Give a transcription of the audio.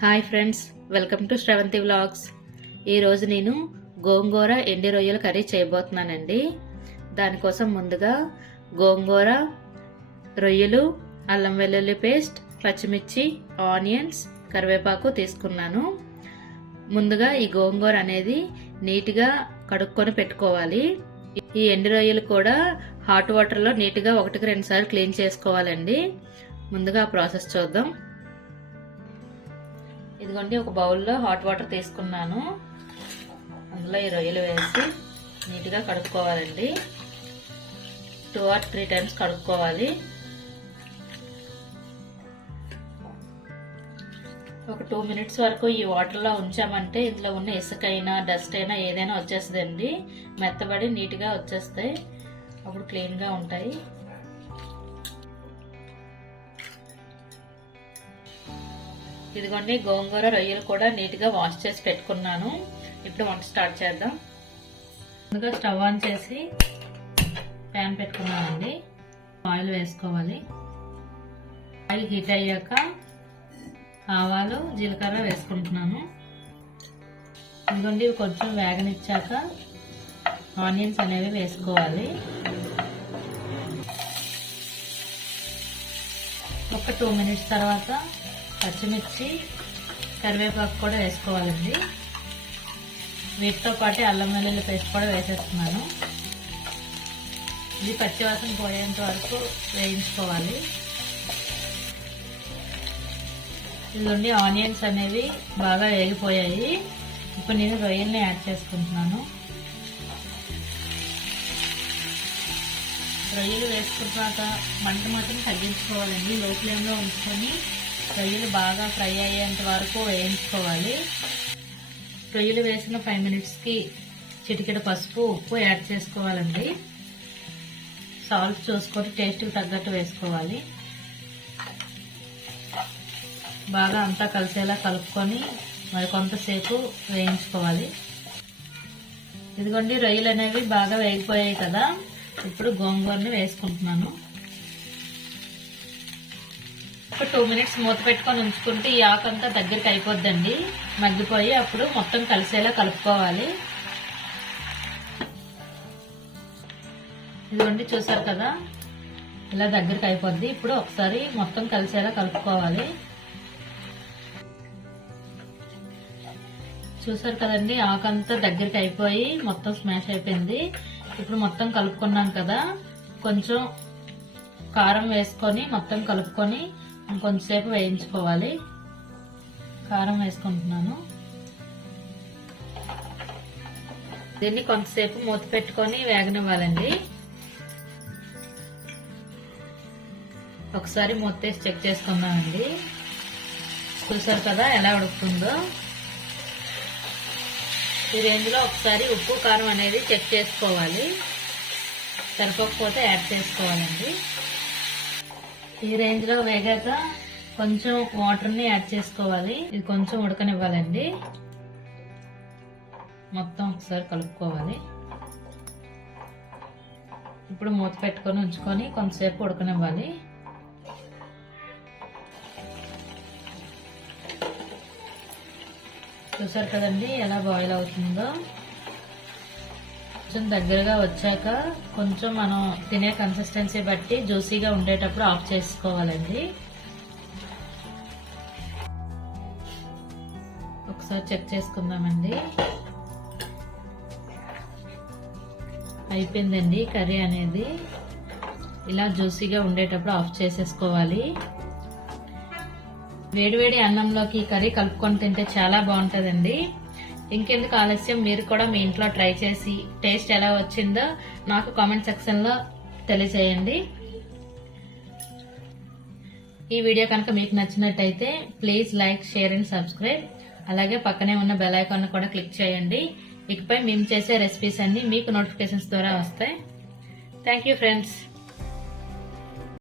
Hi friends, welcome to Sravanthi vlogs. ఈరోజు నేను గోంగూర ఎండి రొయ్యల కర్రీ చేయబోతున్నానండి. దానికోసం ముందుగా గోంగూర, రొయ్యలు, అల్లం వెల్లుల్లి పేస్ట్, పచ్చిమిర్చి, ఆనియన్స్, కరివేపాకు తీసుకున్నాను. ముందుగా ఈ గోంగూర అనేది నీట్గా కడుక్కొని పెట్టుకోవాలి. ఈ ఎండి రొయ్యలు కూడా హాట్ వాటర్లో నీట్గా 1-2 సార్లు క్లీన్ చేసుకోవాలండి. ముందుగా ఆ ప్రాసెస్ చూద్దాం. ఇదిగోండి, ఒక బౌల్లో హాట్ వాటర్ తీసుకున్నాను. అందులో ఈ రొయ్యలు వేసి నీట్గా కడుక్కోవాలండి. 2 or 3 times కడుక్కోవాలి. ఒక 2 minutes వరకు ఈ వాటర్లో ఉంచామంటే ఇందులో ఉన్న ఇసుకైనా డస్ట్ అయినా ఏదైనా వచ్చేస్తుందండి. మెత్తబడి నీట్గా వచ్చేస్తాయి, అప్పుడు క్లీన్గా ఉంటాయి. ఇదిగోండి, గోంగూర, రొయ్యలు కూడా నీట్గా వాష్ చేసి పెట్టుకున్నాను. ఇప్పుడు వంట స్టార్ట్ చేద్దాం. ముందుగా స్టవ్ ఆన్ చేసి ప్యాన్ పెట్టుకున్నానండి. ఆయిల్ వేసుకోవాలి. ఆయిల్ హీట్ అయ్యాక ఆవాలు, జీలకర్ర వేసుకుంటున్నాను. ఇదిగోండి, ఇవి కొంచెం వేగనిచ్చాక ఆనియన్స్ అనేవి వేసుకోవాలి. ఒక 2 minutes తర్వాత పచ్చిమిర్చి, కరివేపాకు కూడా వేసుకోవాలండి. వీటితో పాటు అల్లం వెల్లుల్లి పేస్ట్ కూడా వేసేస్తున్నాను. ఇది పచ్చివాసన పోయేంత వరకు వేయించుకోవాలి. ఇదిగోండి, ఆనియన్స్ అనేవి బాగా వేగిపోయాయి. ఇప్పుడు నేను రొయ్యల్ని యాడ్ చేసుకుంటున్నాను. రొయ్యలు వేసుకున్నాక మంట మాత్రం తగ్గించుకోవాలండి. లో ఫ్లేమ్లో ఉంచుకొని రొయ్యలు బాగా ఫ్రై అయ్యేంత వరకు వేయించుకోవాలి. రొయ్యలు వేసిన 5 minutesకి చిటికెడు పసుపు, ఉప్పు యాడ్ చేసుకోవాలండి. సాల్ట్ చూసుకొని టేస్ట్కి తగ్గట్టు వేసుకోవాలి. బాగా అంతా కలిసేలా కలుపుకొని మరి కొంతసేపు వేయించుకోవాలి. ఇదిగోండి, రొయ్యలు అనేవి బాగా వేగిపోయాయి కదా. ఇప్పుడు గోంగూరని వేసుకుంటున్నాను. ఒక 2 minutes మూత పెట్టుకొని ఉంచుకుంటే ఈ ఆకంతా దగ్గరికి అయిపోద్దండి, మగ్గిపోయి. అప్పుడు మొత్తం కలిసేలా కలుపుకోవాలి. ఇదిగోండి, చూసారు కదా, ఇలా దగ్గరికి అయిపోద్ది. ఇప్పుడు ఒకసారి మొత్తం కలిసేలా కలుపుకోవాలి. చూసారు కదండి, ఆకంతా దగ్గరికి అయిపోయి మొత్తం స్మాష్ అయిపోయింది. ఇప్పుడు మొత్తం కలుపుకున్నాం కదా, కొంచెం కారం వేసుకొని మొత్తం కలుపుకొని ఇంకొంచెంసేపు వేయించుకోవాలి. కారం వేసుకుంటున్నాను. దీన్ని కొంతసేపు మూత పెట్టుకొని వేగనివ్వాలండి. ఒకసారి మూత తీసి చెక్ చేసుకుందామండి. చూసారు కదా ఎలా ఉడుకుతుందో. ఈ రేంజ్లో ఒకసారి ఉప్పు, కారం అనేది చెక్ చేసుకోవాలి. సరిపోకపోతే యాడ్ చేసుకోవాలండి. ఈ రేంజ్లో వేగాక కొంచెం వాటర్ని యాడ్ చేసుకోవాలి. ఇది కొంచెం ఉడకనివ్వాలండి. మొత్తం ఒకసారి కలుపుకోవాలి. ఇప్పుడు మూత పెట్టుకొని ఉంచుకొని కొంతసేపు ఉడకనివ్వాలి. చూసారు కదండి ఎలా బాయిల్ అవుతుందో. కొంచెం దగ్గరగా వచ్చాక కొంచెం మనం తినే కన్సిస్టెన్సీ బట్టి జ్యూసీగా ఉండేటప్పుడు ఆఫ్ చేసుకోవాలండి. ఒకసారి చెక్ చేసుకుందామండి. అయిపోయిందండి కర్రీ అనేది. ఇలా జ్యూసీగా ఉండేటప్పుడు ఆఫ్ చేసేసుకోవాలి. వేడివేడి అన్నంలోకి కర్రీ కలుపుకొని తింటే చాలా బాగుంటుందండి. ఇంకెందుకు ఆలస్యం, మీరు కూడా మీ ఇంట్లో ట్రై చేసి టేస్ట్ ఎలా వచ్చిందో నాకు కామెంట్ సెక్షన్లో తెలియజేయండి. ఈ వీడియో కనుక మీకు నచ్చినట్టయితే please like, share and subscribe. అలాగే పక్కనే ఉన్న బెల్ ఐకాన్ కూడా క్లిక్ చేయండి. ఇకపై మేము చేసే రెసిపీస్ అన్ని మీకు నోటిఫికేషన్స్ ద్వారా వస్తాయి. Thank you friends.